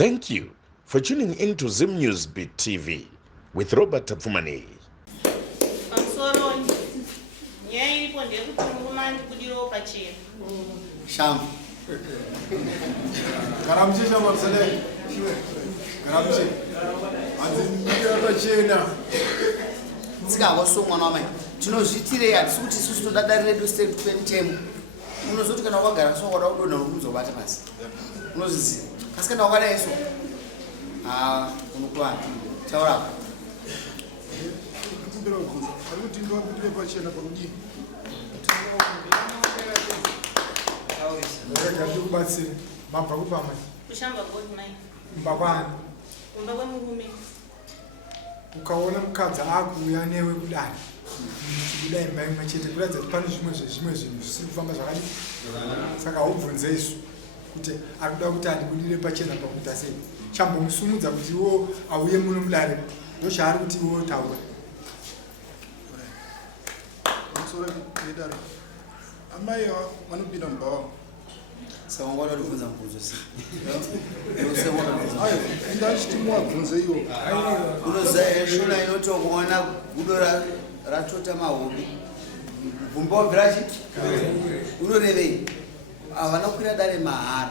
Thank you for tuning in to Zim News Beat TV with Robert Tapfumani. Sham. Karamchi Sham Sale. Karamchi. Azin Sika waso mwana mai. Tinozvitire atisuti susu todadarire dosteri kwentemo. Unozoti kana wakagara so wada udona unozobata basi. Unozviziva. Kasi kana wakada eso. Unokwana. Taura. kumbira kubvunza ari kuti ndovakutire pachena pakudii rega ndikubatsire mabva kupamai kushamba godi mai mba kwani kumba kwemurume ukaona mukadzi akuuya newe kudai kudai imba imwe chete kuratidza kuti pane zvimwe zvinhu zvisiri kufamba zvakadii saka haubvunze isu kuti ari kuda kuti andibudire pachena pakuita sei chambomusumudza kuti iwo auye muno mudare ndochaari kuti iwo taura amai vanopinda mubva saka ngwada kubvunza mubvunzo sei ndachiti muwabvunze iwo unozashona inotokuona gudo ratota mahobi bvumba wabvira chiti unorevei vanokwira dare mahara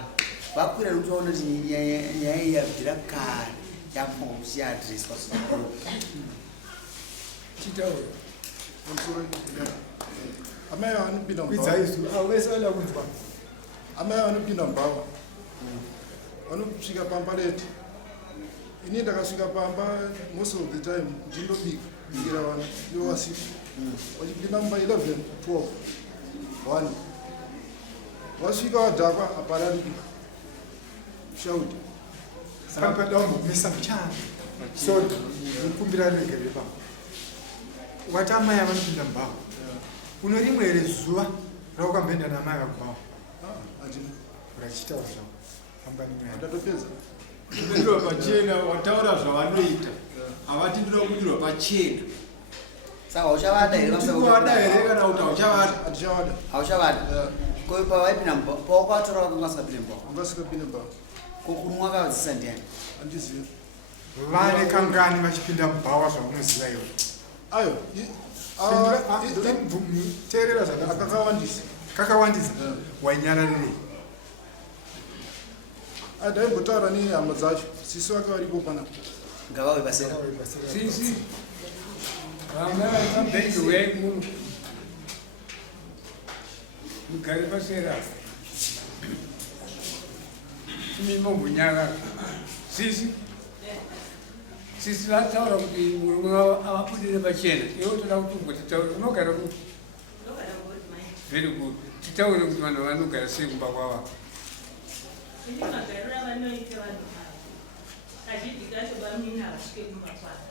vakwira nokutoona kuti nyaya yabvira kare yamuchiadreswa chitaura amai vanopinda mubvaisaala kunzwa amai vanopinda mubhava vanosvika pamba leti ini ndakasvika pamba most of the time ndindobika bikira vana yovasiku vachipinda mumba 11 12 1 vasvika vadhakwa hapararibika shaudi saka ndamumisa muchana so ndikumbira regerere pamba wati amai vanopinda mubhava uno rimwe here zuva raukambenda namai vagumava urachitaura zvavo ambanimweadatopedza kubudirwa pachena wataura zvavanoita havati ndoda kubudirwa pachena saka uchavada here tikuvada here kana kuti hauchavada hatichavada hauchavada ko pavaipinda mubhava pawakavatora vakanga vasikapinde mubhava ungasikapinde mubhava kokurumwa kavadzisa ndiani handizivi vane kangani vachipinda mubhava zvaunoziva iwe ayo teerera akakawandisa kakawandisa wainyararire daimbotaura nehama dzacho sisi vake varipo pana ngavawe pasera sisi vana vakambengi uyai muno mugare pasera imimo munyarara sisi vataura kuti murume avabudire pachena iwo toda kuti umbotitaura unogara kuti ndogara godi mai very good titaure kuti vanhu vanogara sei kumba kwava ini magariro avanoite vanhu kazhinji kacho bamini havasvike kumba kwavo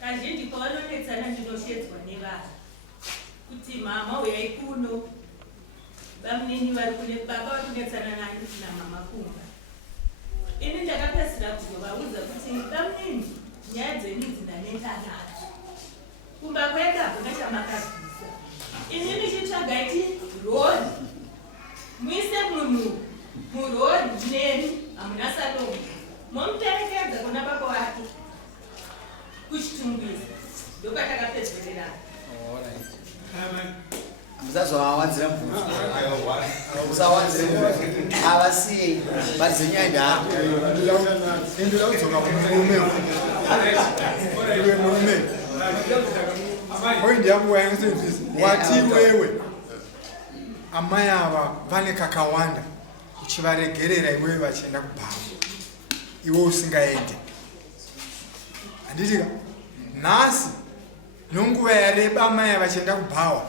kazhinji kwavanonetsana ndinoshedzwa nevanhu kuti mama uyai kuno bamunini vari kune baba vari kunetsana namama kumba ini ndakapedzisira kuzovaudza kuti bamunini nyaya dzenyu dzinaneta nadzo kumba kwedu hakuna chamakabvisa ini ndichitsvagaiti rori muise munhu murori neni hamuna salomo momuterekedza kuna baba wake kuchitumbisa ndopatakapedzererana musazovawanzira mvunzo musawanzire mvunzo havasiyei vadzinyaya ndaro endoda kudzoka kumurume iwe murume poindi yangu wayangsevhisi wati wewe amai ava vane kakawanda uchivaregerera iwewe vachienda kubhava iwe usingaende handitika nhasi nonguva yareba amai ava vachienda kubhawa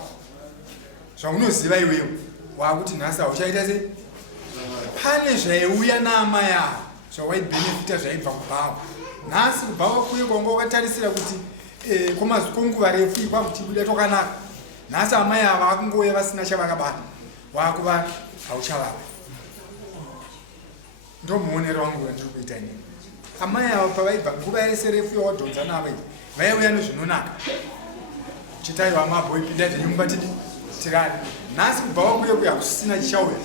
zvaunoziva iwewe waakuti nhasi hauchaita sei pane zvaiuya naamai ava zvawaibhenefita zvaibva kubhawa nhasi kubhawa kuye kwanga wakatarisira kuti konguva refu ikwautibuda tokanaka nhasi amai ava vakungoya vasina chavakabata waakuva hauchavava ndomuonero wangu wandiri kuita nini amai ava pavaibva nguva yese refu yawadhonza navo iyi vaiuya nezvinonaka chitaiwa mabhoi pinda tinyumba tidi tirani nhasi kubva wakuye kuya kusisina chichauya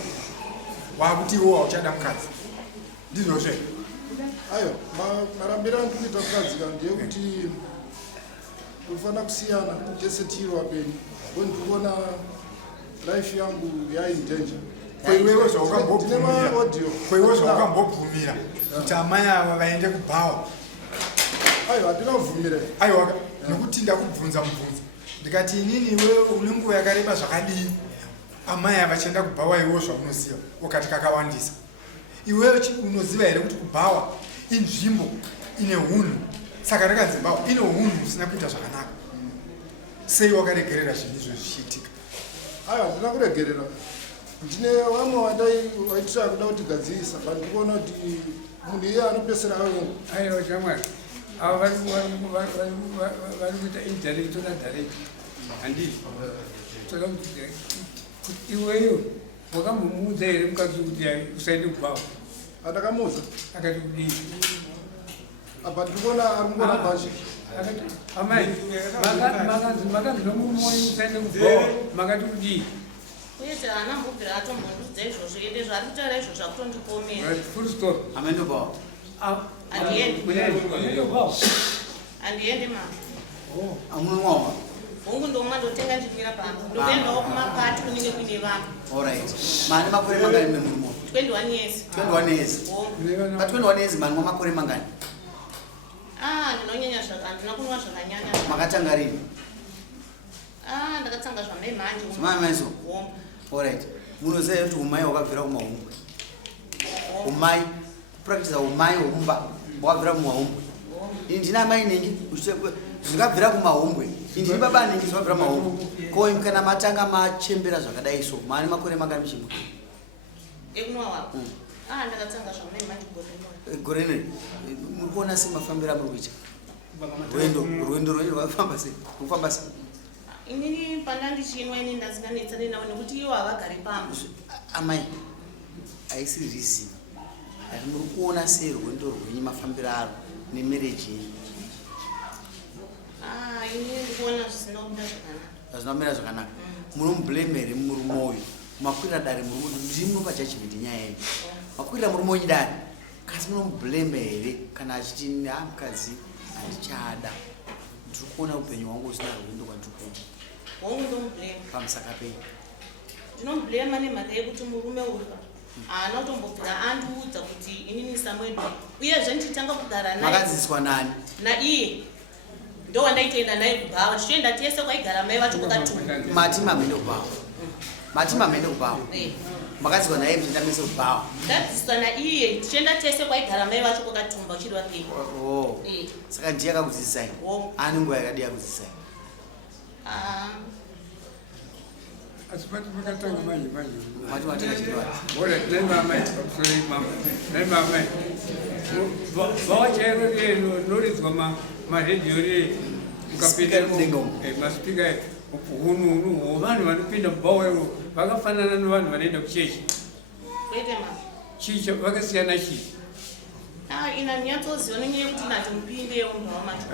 waakuti iwo hauchada mukadzi ndizvozve Ayo, marambira ndikuita kugadzika ndeyekuti kufana kusiyana tese tiri vapenyu. Ndikuona life yangu yaindanger. Kwewewe zvawakambobvumira kuti amai ava vaende kubhawa. Aiwa, ndinobvumira. Aiwa, nekuti ndakubvunza mubvunzo ndikati inini iwewe une nguva yakareba zvakadii amai ava vachienda kubhawa iwewe zvaunoziva ukati kakawandisa. Iwewe unoziva here kuti kubhawa inzvimbo ine hunhu, saka ndakanzi bhawa ine hunhu usina kuita zvakanaka. Sei wakaregerera zvinhu izvo zvichiitika? Aiwa, ndina kuregerera. Ndine vamwe vaitira kuda kuti gadzirisa, ndikuona kuti munhu iye anopesera awe. Aiwa shamwari, ava vari kuita indirect na direct. Handii saka kuti iweyo wakambomuudza here mukadzi kuti usaende kubhawa? Andakamuudza. Akati kudii? Apa ndikuona ari kungona bhashi. Akati amai makanzi nomurume wenyu usaende kubhawa, makati kudii? Uite anambobvira atombondudza izvozvo ende zvari kutaura izvo zvakutondikomera. Full stop. Amendo bhawa. Handiendi mama. Amunomwawa. Hongu ndomwa ndotenga ndichimira pano. Ndokuendawo kumapati kunenge kuine vanhu. Alright. Mane makore mangani mune murume? 21 years. 21 years. Pa 21 years mane makore mangani? Ndinonyanya handina kunwa zvakanyanya. Makatanga rini? Ndakatanga zvamai manje. Zvamai manje? Alright. Munoziva kuti umai wakabvira kumahumbwe. Umai kupractice umai hwumba wakabvira kumahumbwe. Ini ndina amai nengi zvingabvira kumahumbwe. Ini ndini baba nengi zvabvira kumahumbwe. Ko kana matanga machembera zvakadai so mane makore mangani muchimwe? Ekunwa wako. Ndakatanga zvamai manje gore rineri. Muri kuona semafambira muri kuita? Rwendo rwenyu rwafamba sei? Rufamba sei? Inini pandandichinwa ini ndasinganetsane navo nekuti ivo havagari pamwe. Amai, haisi riziva. Asi muri kuona sei rwendo rwenyu mafambiro aro nemereji yenyu? Inini ndikuona zvisina kumira zvakanaka. Hazvina kumira zvakanaka. Munomublame here murume uyu? Makwirira dare murume ndimo pajudgment nyaya yenyu. Makwirira murume wenyu dare. Kasi munomublame here kana achiti mukadzi handichada. Ndiri kuona upenyu hwangu usina rwendo kwandiri kuona. Hongu ndomublame. Pamusaka pei? Ndinomublame nemhaka yekuti murume uyu haana kutombobvira andiudza kuti inini samwedu uyezve ndichitanga kugara naye. Makadzidziswa nani? Naiye ndowandaitoenda naye kubhawa tichoenda tese kwaigara mai vacho kwakatumba. Mati mamende kubhawa. Mati mamende kubhawa. Makadzidziswa naye mchienda mese kubhawa. Ndadzidziswa naiye tichienda tese kwaigara mai vacho kwakatumba uchiri wake. Saka ndiye akakudzidzisai? Ane nguva yakadi yakudzidzisai? Asi pati pakatanga manje. Mati watanga chirwadi? Bora nai mamai pamusoro mama. Nai mamai. Bhawa chairo noridzwa maredhiyo ukapinda maspika hunhu vanhu vanopinda mubhawa ivo vakafanana nevanhu vanoenda kuchechi. Kwete mama. Chii vakasiyana chii? Ina nyatsoziva nenyaya yekuti nacho mupindewo mubhawa macho.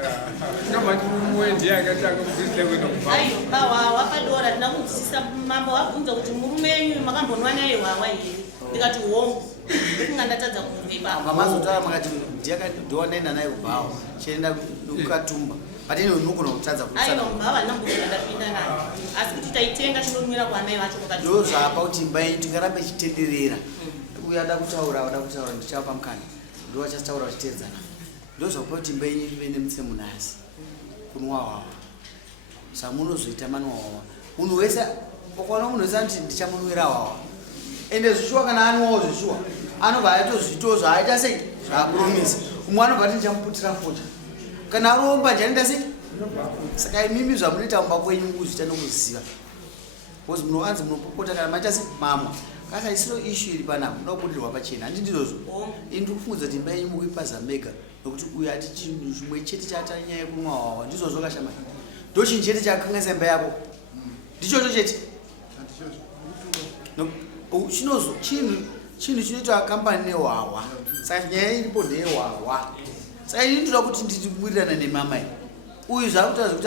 Ngamati murume ndiye akatanga kudzidzisa kuenda kubhawa. Aiyo bhawa wakadora ndina kudzidzisa mamba wabvunza kuti murume wenyu makambonwa naye hwawa here. Ndikati hongu. Ndokunga ndatadza kumve baba. Mazotaura makati ndowandaenda naye kubhawa chienda kukatumba. But ino unogona kutadza kutsana. Aiwa mubhawa ndambogona ndapinda naye. Asi kuti taitenga chinomwira kwaamai vacho kwakatumba. Ndozvapa kuti imba yedu tingarambe ichitenderera. Uye ada kutaura ndichava pamukana. Ndovachataura vachiteedzana. Ndozvakupa kuti imba yenyu ive nemutsemunhasi. Kunwa wawa. Saka munozoita manwa wawa. Munhu wese ukaona munhu wese anoti ndichamunwira wawa. Ende zvishuwa kana anwawo zvishuwa. Anobva aitozvitawo zvaaita sei? Zvaapromisa. Umwe anobva ati ndichamuputira fodya. Kana aromba njanida sei? Saka imimi zvamunoita mumba kwenyu muzvita nokuziva. Because munowanzi munopopota kana maita sei? Mamwa. Kaka isiro issue iri panapa munoda kubudirwa pachena. Handi ndizvozvo. Ini ndikufungudza kuti imba yenyu mukuipaza mega nokuti uyu ati chinhu chimwe chete chaata nyaya yekunwa wawa. Ndizvozvo kashama. Ndo chinhu chete chakanganisa imba yako. Ndichocho chete. Chinhu chinoita kambani newawa. Saka nyaya iripo ndeyewawa. Saka ini ndoda kuti ndimwirirana nemamai. Uyu zvakutaura kuti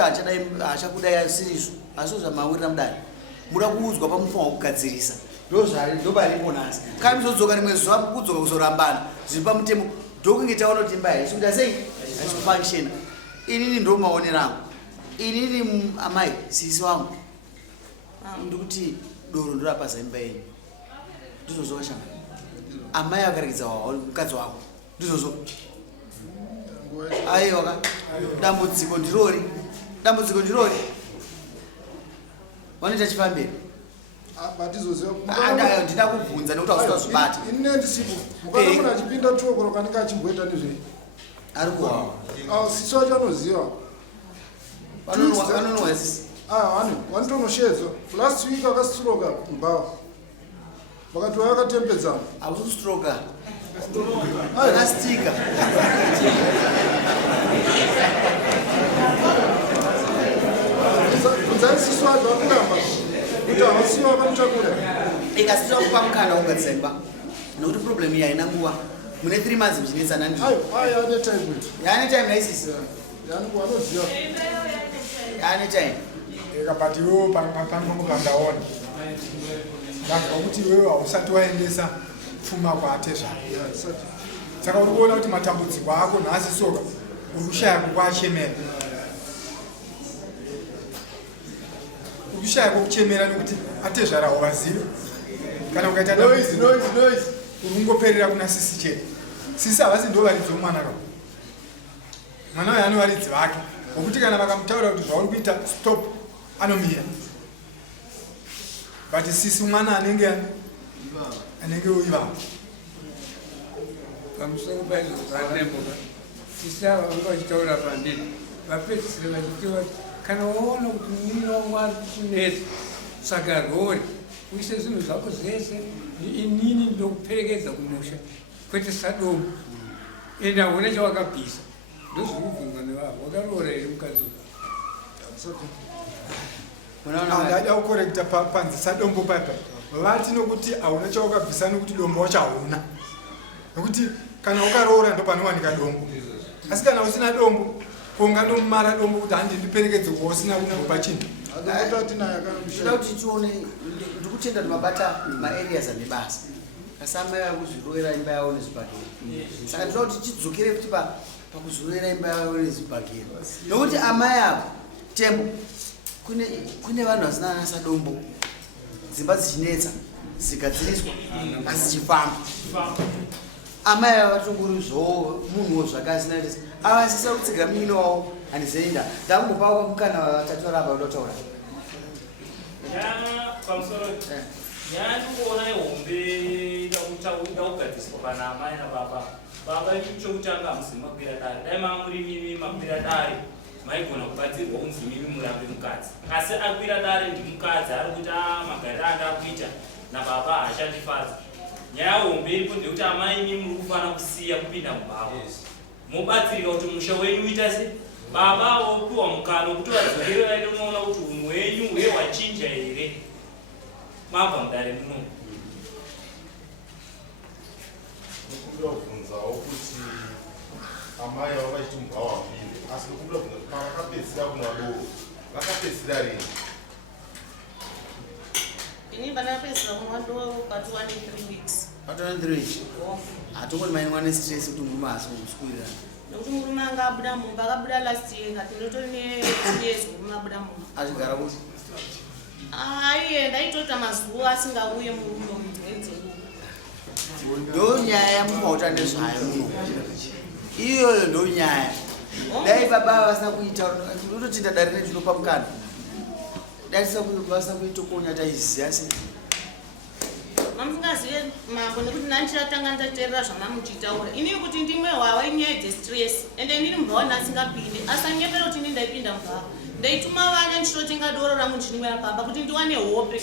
hachakudai asirisu. Asi zvamawirira mudare. Muda kuudzwa pamufa wakugadzirisa. Ndobaripo nhasi. Kana muzodzoka rimwe zuva kudzoka kuzorambana. Zviri pamutemo ndokunge taona kuti imba yaisi kuti sei achikufunctiona. Inini ndo maonero angu. Inini amai sisi wangu ndikuti doro ndorapasa imba yenyu ndizozvashanga amai akarekedza mukadzi wako ndizozvo. Aiwa dambudziko ndirori vanoita chifamberi ndida kubvunza nekuti hausingazvibata. Inini ndisipo mukana munhu achipinda chokoro kanenge achimboita nezvei ari kuwawa sisi wacho anoziva vanonwa sisi vanitonoshedzwa last week akastroka mbawa vakati vakatembedzana hausi kustroka akastika kunzai sisi wacho vakuramba kuti havasiva vanotakura ikasisa kupa mukana ungadzimba nokuti problem iyi haina nguva mune 3 months mchinetsana ndi ane time yaane time naisisi anoziva yaane time but iwewo panopandaona kuti iwewe hausati waendesa pfuma kwaatezvako saka uri kuona kuti matambudziko ako nhasi soka uri kushaya kwekuachemera uri kushaya kwekuchemera nekuti atezvara hauvazivi kana ukaita uri kungoperera kuna sisi chete. Sisi havasi ndo varidzi vomwana ka mwana uyo anovaridzi vake vokuti kana vakamutaura kuti zvauri kuita stop anomira. But sisi mwana anenge uivava pamusoro paizvozvanemboka sisi ava vanga vachitaura pandini vapedzisire vachitiva kana waona kuti mumwe wamwari kuchinetsa saka rori uise zvinhu zvako zvese inini ndokuperekedza kumusha kwete sadomu ende hauna chawakabvisa ndozviri kubvunzwa nevavo wakaroora here mukadzi andada kukorekta panzi sadombo papa vati nokuti hauna chawakabvisa nokuti dombo wacho hauna nokuti kana ukaroora ndo panowanika dombo asi kana usina dombo kongandomara dombo kuti handi ndiperekedze kuva usina kumbopa chinhu ndoda kuti tione ndikutenda kuti mabata maareas ane basa asi amai vakuzvirovera imba yavo nezvibhageri saka ndoda kuti tidzokere kuti pakuzvirovera imba yavo nezvibhageri nokuti amai avo tembo kune vanhu vasina anasa dombo dzimba dzichinetsa zigadziriswa asi dzichifamba amai ava vatongori zvo munhuwo zvakasinaitesa avasisa kutsigira munyino wavo handizoenda ndakungopaa mukana vatatu ramba unotaura pamusoro nyaya ndikuona ihombe ndakugadziswa pana amai nababa baba chokutanga musi makwira dare dai mamuri mimi makwira dare maigona kubatsirwa kunzi mimi murambe mukadzi asi akwira dare ndimukadzi ari kuti magariro andakuita nababa haachandifadza nyaya hombe iripo ndekuti amai mimi muri kufanira kusiya kupinda mubaba mobatsirika kuti musha wenyu uita se baba wopiwa mukana wekuti vadzokere vaende munoona kuti umwe wenyu uye wachinja here mabva mudare muno. Ndikumbira kubvunzawo kuti amai avo vachiti mubva wambiri asi ndikumbira kubvunza kuti pavakapedzisira kunwa doro vakapedzisira rini? ini pandapedzisira kunwa doro pati 1 weeks. Pati 1 weeks? hatongoti mainwa nestress kuti murume hasi kumusikurirana nokuti murume anga abuda mumba akabuda last year kati ndotori neyesu murume abuda mumba achigara kuti aienda aitota mazuva asingauye murume mudzenze ndo nyaya mumauta nezvayo muno iyoyo ndo nyaya dai baba vasina kuita ndototi ndadari nezvinopa mukana dai vasina kuitokonya taiziya se mamusingazive mambo nekuti nandichiratanga ndateerera zvamamuchitaura inii kuti ndimwe hwava inyaya dzestress ende ndiri mubva wanhu asingapinde asanyepera kuti ini ndaipinda mubva ndaituma vana ndichitotenga doro rangu ndichinimwera pamba kuti ndiwane hope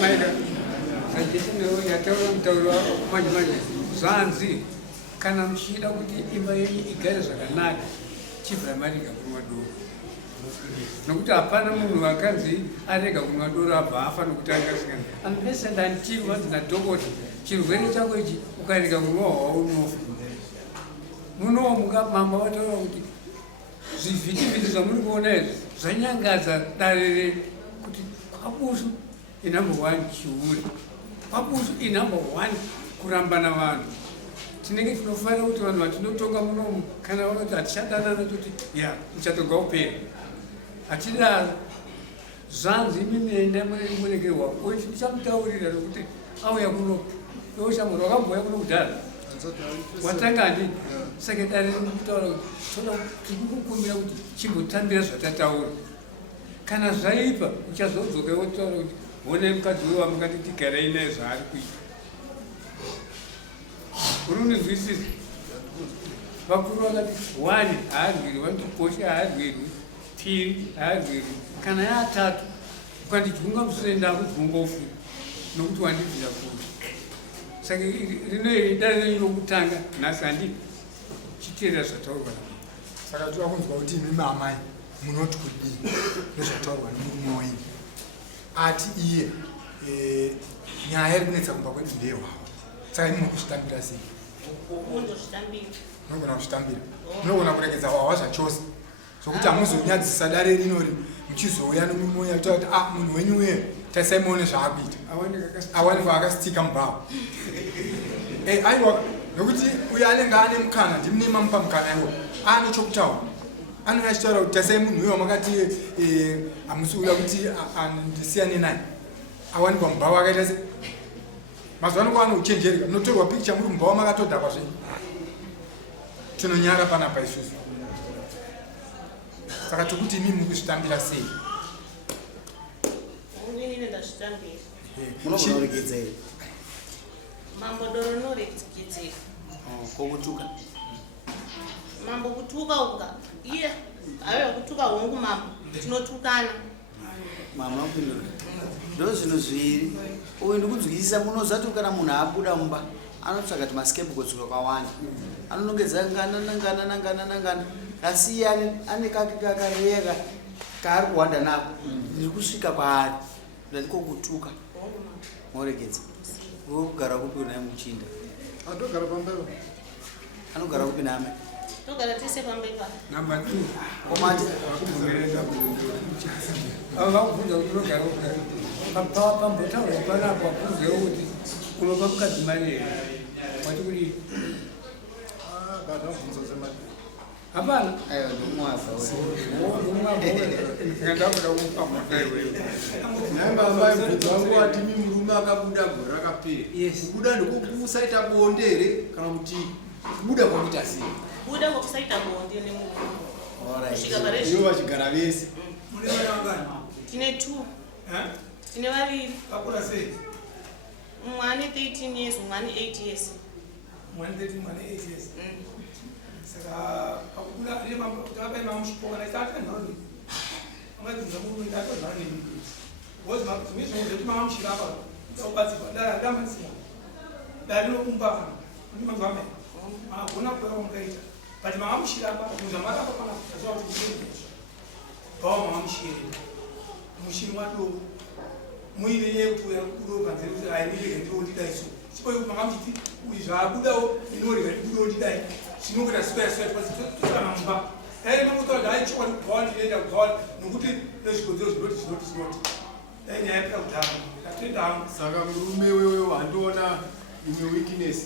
maika achitinewo yataura mutauro manje manje zvanzi kana muchida kuti imba yenyu igare zvakanaka chibva marega kunwa doro nokuti hapana munhu akanzi arega kunwa doro abva afa nokuti angasikana unless and until vanzi nadhokota chirwere chako ichi ukarega kunwa hwaunofa munomuka mama vataura kuti zvivhitivhiti zvamuri kuona izvi zvanyangadza dare redu kuti kwabusu inumber 1 chiuri kwabusu inumber 1 kuramba navanhu tinenge tinofanira kuti vanhu vatinotonga munomu kana vakati hatichadanana kuti ya uchatonga upera hatidaro zvanzi imi nenda muregerwa uyu ndichamutaurira nokuti auya kuno iwoshamuri wakambouya kuno kudhara watangani saka dare kutaura kuti toda tikukumbira kuti chimbotambira zvatataura kana zvaipa uchazodzoka wotaura kuti one mukadzi wewe wamukati tigarei naye zvaari kuita urunizwisisa vakuru vakati 1 haarwiri vanotokosha haarwirwi 2 haarwirwi kana yatatu ukandidyunga musure ndakudyunga ufuni nokuti wandibvira kuri saka dare inokutanga nhasi handi chiteerera zvataurwa saka toda kunzwa kuti imi mamai munoti kudii nezvataurwa nemurume wenyu ati iye nyaya iri kunetsa kumba kwedu ndeyehwava saka imi mukuzvitambira sei munogona kuzvitambira munogona kuregedza hwahwa zvachose zvokuti hamuzonyadzisa dare rinori muchizouya nemurume wenyu kutaura kuti munhu wenyu uye tarisai muone zvaakuita awanikwa akasitika mubhava aiwa nokuti uyo anenge ane mukana ndimunema mupa mukana iwo ane chokutaura anenge achitaura kuti tarisai munhu uyo wamakati hamusi uya kuti ndisiyane naye awanikwa mubhava akaita se mazuva ano kwaano uchenjereka munotorwa pikicha muri mubhava makatodhakwa zvenyu tinonyara panapa isusu saka tokuti imi mukuzvitambira sei munogona kuregedza here mambo doro noregedzera kokutuka mambo kutuka uka iye aiwa kutuka hongu mambo tinotukana mama kupindura ndo zvinhu zviri uyu ndikunzwisisa munozati kana munhu abuda mumba anotsvaka timascapegoats kakawanda anonongedza nangana asi iye ane kake kakareka kaari kuwanda nako ndiri kusvika kwaari ndatiko kutuka moregedza kugara kupi naye muchinda atogara pambeva anogara kupi name togara tese pambeva number 2 komati vakuvumireza ava vakubvunza kuti unogara kugara pambotaura panapa kuzewo kuti unopa mukadzi mari here wati kudi batabvunza semari hapana aiwa ndomwavha ndakuda kupamota iweyo naimambaibvudza wangu wati mi murume akabuda gore rakapera kubuda ndikokusaita bonde here kana kuti kubuda kwakuita sei buda kwakusaita bonde nemukusvika iyo vachigara vese tine 2 tine vaviri mumwe ane 13 years mumwe ane 8 years saka pakubuda ari mambo kuti akaima mushipoka naisati anhoroni angadzunza murume ndakozvara nemikuru wozi zvimizvozvekuti mamamushira apa ubatsirwa dare adamatsira dare rinokumba ndimazvame magona kupera mukaita but mamamushira apa kunza mari apa pana aziva kuti bawa mamamushire mushiri mwadoo muine nyaya kuti uya kudoka nzeri kuti ainirege ndondidaiso chipoyo mamamuchiti zvaabudawo inorega ndibudondidai zvinokuita sikoyasikoyatwazitotana mumba dai mamutoa hai chokwadi kubhawa ndinoenda kubhawa nokuti nezvikodzero zvinoti dai nyaya yapika kudhara tatenda hangu saka murume wewe wandiona imwe weakness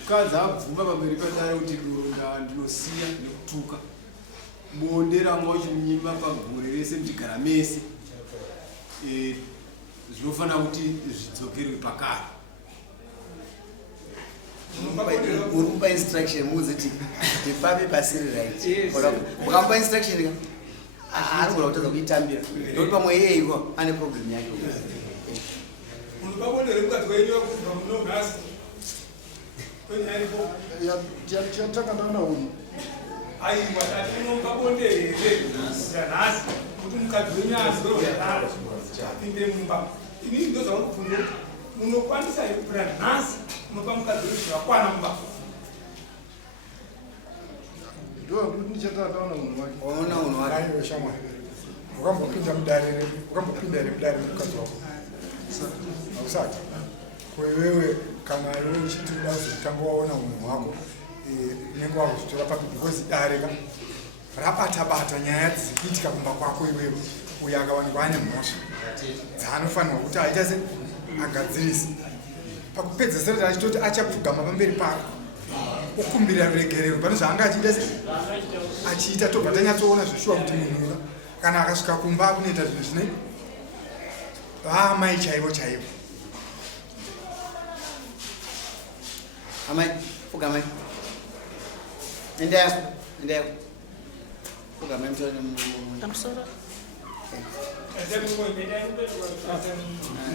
mukadzi abvuma pamberi padare kuti donda ndinosiya nekutuka bonde ranga uchimunyima pagore rese muchigara mese zvinofanira kuti zvidzokerwe pakare urikupa instruction muziti tipape pasiri right ukamupa instruction arikona kutadza kuitambira ndokuti pamwe iyeiko ane problem yake munhu pabondere mukadzi wenyu kubva munonhasi kwenyaripo chatanga ndaona uyu aiwa tati unopa bonde here yanhasi kuti mukadzi wenyu azorozvadaro apinde mumba inini ndozvaurikubvunza munokwanisa here kupira nhasi unopa mukadzi wenyu zvakakwana mumba ndokuti ndichatanga ndaona unhu wake ona unhu wake aiwe shamwari ukambopinda mudare mudare mukadzi wako hausati kwewewe kana iwe uchiti uda kuzotanga waona unhu wako unenge wakuzvitora papi because dareka rabata-bata nyaya dzikuitika kumba kwako iwewe uyo akawanikwa ane mhosva dzaanofanirwa kuti aita se agadzirisa pakupedzesera achitoti achapfugama pamberi pako okumbira ruregerero pane zvaanga achiita sei achiita tobva tanyatsoona zvishuwa kuti munhu kana akasvika kumba akunoita zvinhu zvine vaamai chaivo chaivo. Amai, fugamai. Endea. Fugamai mtoni Kamsoro.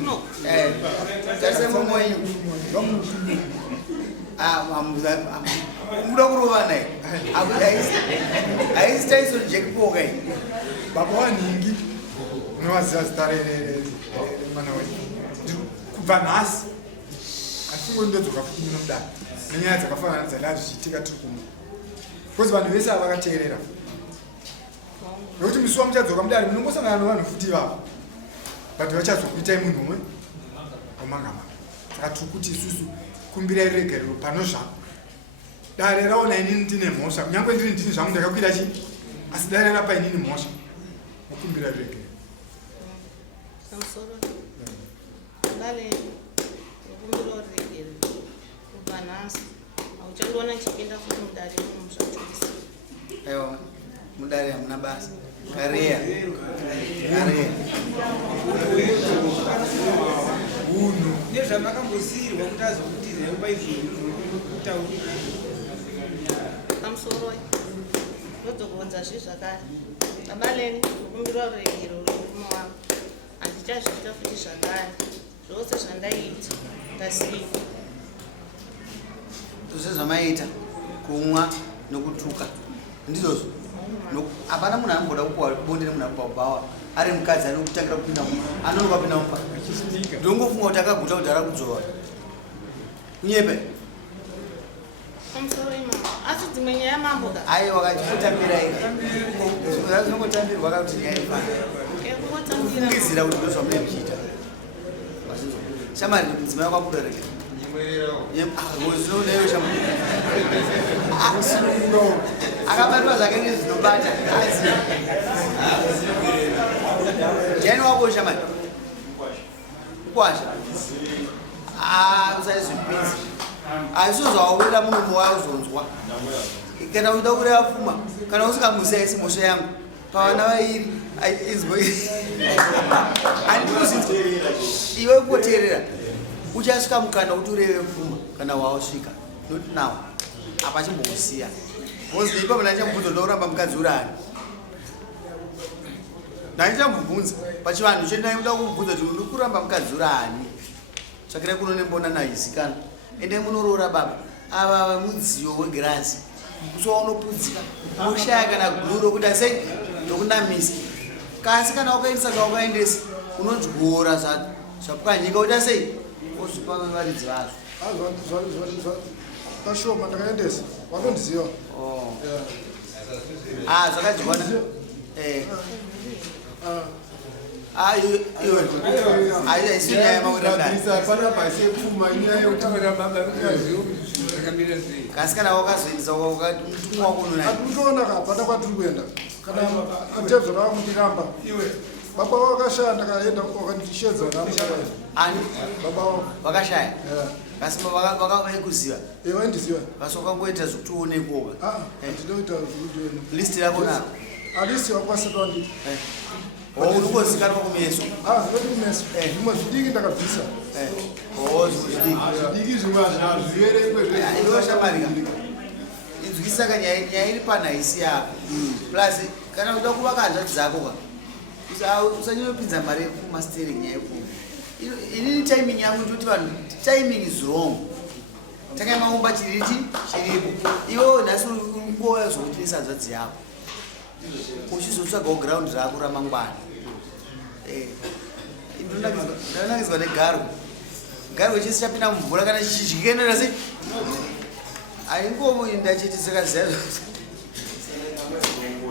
No. Tase moyo. Muda kuruva naye. Aisitaiso jekpoka hii. Baba waningi unowaziva zita remwana wedu kubva nhasi atingondodzoka futi muno mudare nenyaya dzakafanana dzaiva zvichiitika tiri kumwe bcause vanhu vese ava vakateerera nokuti musi wamuchadzoka mudare munongosangana nevanhu futi ivavo but vachazokuitai munhu umwe wamangamanga. Saka tiri kuti isusu kumbirai ruregerero pano zvangu dare raona inini ndine mhosva kunyange ndini zvangu ndakakwira chii asi dare rapa inini mhosva mukumbira ruregerero. Kamsoro. Ngale kumbira ruregerero kubva nhasi hauchandoona chipinda futi mudare mumusvachose. Aiwa mudare hamuna basa kareya unhu nezvamakamboziyirwa kuti azokutiza paizvokutauri Kamsoro ndodzokudza zvakare abaleni kumbira ruregerero rwekuma wangu handichazviita futi zvakare zvose zvandaita ndasiya. zvose zvamaita kumwa nokutuka ndizvozvo. Hapana munhu anomboda kupiwa bonde nemunhu akubhawa ari mukadzi ari kutangira kupinda mumba anonoka pinda mumba ndongofunga kuti akaguta kuti ari kudzova kunyepe. Kamsoro imama asi dzimwe nyaya mambo aiwa kachikutambira ika zvinongotambirwa kakuti nyaya ifana kungizira kuti ndozvamune muchiita shamari mudzimai wakwakurereka akabatwa zvake nezvinobata jani wako shamari kwasha usaizvipinzi azvo zvawawira munomo wauzonzwa kana uida kureva pfuma kana usingamusaisi mhosva yangu pavana vairi andinozinzi iwe kungoteerera uchasvika mukana kuti ureve pfuma kana wausvika noti nawo apa chimbokusiya bcause ipapo ndachambobvunza ndokuramba mukadzi uri ani ndachambobvunza pachivanhu chendaida kubvunza kuti uri kuramba mukadzi uri ani tsvakirai kuno nembona naizikana ende munoroora baba ava mudziyo wegirasi usowaunopudzika ushaya kana guru rokuti asei ndokunamisa kasi kana ukaendesa kaukaendesa unonzvora zvato zvapwanyika kuti asei ozvipa varidzi vazvo kashoma ndakaendesa watondiziva zvakadyiwana kasi kana wakazoendesa mutumwa wako unoona kapanda kwatiri kuenda kana atevzo ravakundiramba baba wakashaya ndakaenda wakandishedza ani baba wako vakashaya kasi vakavaikuziva vaindiziva kasi wakangoita zvekuti uonekwoka ndinoita listi rako naro alisti wakwasetwandi unongozikanwa kumeso kumeso zvimwe zvidiki ndakabvisa zvidiki zvimwe zviverekweoshamarika inzwisisaka nyaya iri panhaisi yako plus kana uda kuvaka hanzvati dzako usanyanyopinza mari yekumastering nyaya yekuu inini timing yangu ndikuti vanhu timing is wrong takaimaumba chiriti chiripo iwewo nhasi ungoya zvokutinisa hanzvadzi yako uchizotsvagawo ground rako ramangwana ndinonakidzwa negaro chese chapinda mumvura kana chichiendera sei aingoenda chiti sakaziva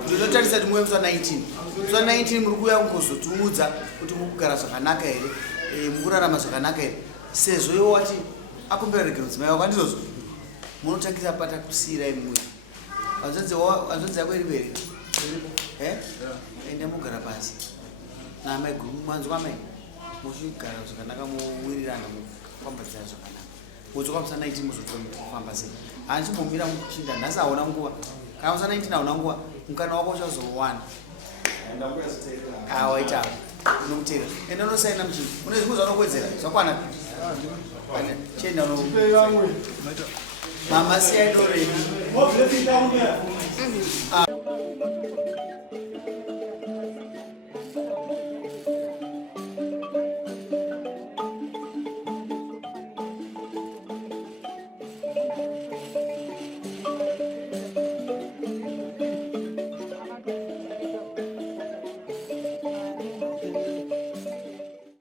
ndinotarisa kuti muve musa 19 musa 19 muri kuuya kungozotiudza kuti mukugara zvakanaka here mukurarama zvakanaka here sezvo iwo wati akumbira regero dzimai wako andizozvo munotakisa pata kusiyirai mumwe vanzodzi yako iri bereka ende mugara pasi namai guru mwanzwa mai muchigara zvakanaka muwirirana mufambadzira zvakanaka wodzoka musa 19 muzofamba sei handimbomira muchinda nhasi hauna nguva kana musa 19 hauna nguva mukana wako uchazowana waita unomuteera ende unosaina muchinda unezvimwe zvanokwedzera zvakwana chienda mama siyaidorei